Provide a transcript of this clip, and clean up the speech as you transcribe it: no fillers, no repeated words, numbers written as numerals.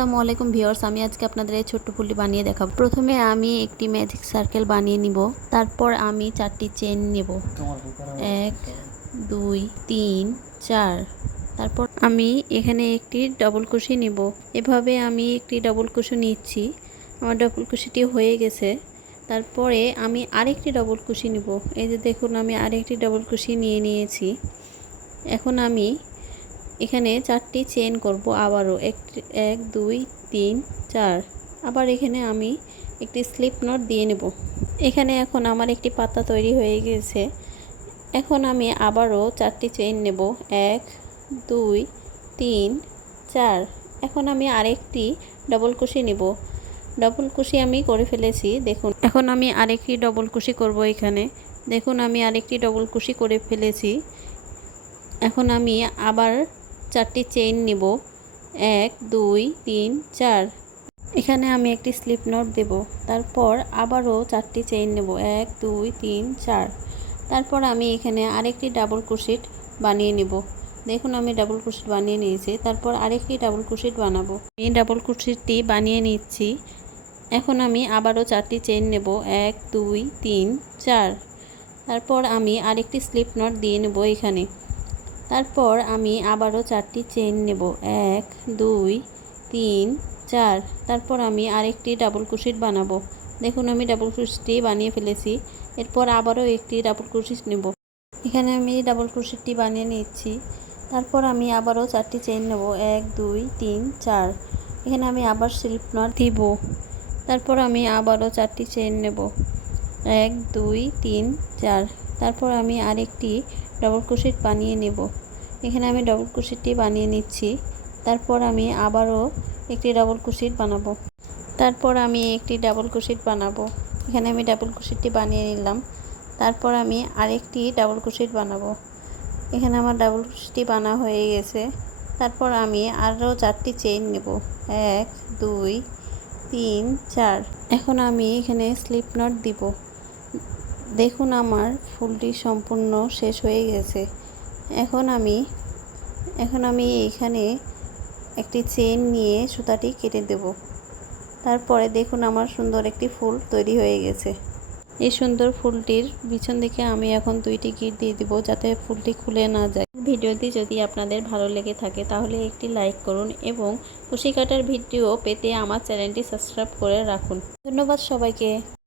আসসালামু আলাইকুম ভিউয়ার্স, আমি আজকে আপনাদের এই ছোট্ট ফুলটি বানিয়ে দেখাবো। প্রথমে আমি একটি ম্যাজিক সার্কেল বানিয়ে নিব। তারপর আমি 4টি চেইন নেব, 1 2 3 4। তারপর আমি এখানে একটি ডাবল কুশি নিব। এভাবে আমি একটি ডাবল কুশি নিচ্ছি। আমার ডাবল কুশিটি হয়ে গেছে। তারপরে আমি আরেকটি ডাবল কুশি নিব। এই যে দেখুন, আমি আরেকটি ডাবল কুশি নিয়ে নিয়েছি। এখন আমি এখানে 4টি চেইন করব আবারও 1 2 3 4। আবার এখানে আমি একটি স্লিপ নট দিয়ে নেব। এখানে এখন আমার একটি পাতা তৈরি হয়ে গেছে। এখন আমি আবারও 4টি চেইন নেব, 1 2 3 4। এখন আমি আরেকটি ডাবল কুশি নেব। ডাবল কুশি আমি করে ফেলেছি দেখুন। এখন আমি আরেকটি ডাবল কুশি করব। এখানে দেখুন, আমি আরেকটি ডাবল কুশি করে ফেলেছি। এখন আমি আবার 4টি চেইন নিব, 1 2 3 4। এখানে আমি একটি স্লিপ নট দেব। তারপর আবারও 4টি চেইন নেব, 1 2 3 4। তারপর আমি এখানে আরেকটি ডাবল ক্রোশেট বানিয়ে নেব। দেখুন, আমি ডাবল ক্রোশেট বানিয়ে নিয়েছি। তারপর আরেকটি ডাবল ক্রোশেট বানাবো। আমি ডাবল ক্রোশেটটি বানিয়ে নিচ্ছি। এখন আমি আবারও 4টি চেইন নেব, 1 2 3 4। তারপর আমি আরেকটি স্লিপ নট দিয়ে নেব এখানে। তারপর আমি আবারও 4টি চেইন নেব, 1 2 3 4। তারপর আমি আরেকটি ডাবল ক্রোশেট বানাবো। দেখুন, আমি ডাবল ক্রোশেটটি বানিয়ে ফেলেছি। এরপর আবারও একটি ডাবল ক্রোশেট নেব। এখানে আমি ডাবল ক্রোশেটটি বানিয়ে নিচ্ছি। তারপর আমি আবারও 4টি চেইন নেব, 1 2 3 4। এখানে আমি আবার স্লিপ নট দিব। তারপর আমি আবারও 4টি চেইন নেব, 1 2 3 4। তারপর আমি আরেকটি ডাবল ক্রোশেট বানিয়ে নেব। এখানে আমি ডাবল ক্রোশেটটি বানিয়ে নিচ্ছি। তারপর আমি আবারও একটি ডাবল ক্রোশেট বানাবো। এখানে আমি ডাবল ক্রোশেটটি বানিয়ে নিলাম। তারপর আমি আরেকটি ডাবল ক্রোশেট বানাবো। এখানে আমার ডাবল ক্রোশেটটি বানা হয়ে গেছে। তারপর আমি আরও 4টি চেইন নেব, 1 2 3 4। এখন আমি এখানে স্লিপ নট দিব। দেখুন, আমার ফুলটি সম্পূর্ণ শেষ হয়ে গেছে। এখন আমি এখানে একটি চেইন নিয়ে সুতাটি কেটে দেব। তারপরে দেখুন, আমার সুন্দর একটি ফুল তৈরি হয়ে গেছে। এই সুন্দর ফুলটির পিছন দিকে আমি এখন 2টি গিট দিয়ে দিব, যাতে ফুলটি খুলে না যায়। ভিডিওটি যদি আপনাদের ভালো লেগে থাকে তাহলে একটি লাইক করুন এবং কুশি কাটার ভিডিও পেতে আমার চ্যানেলটি সাবস্ক্রাইব করে রাখুন। ধন্যবাদ সবাইকে।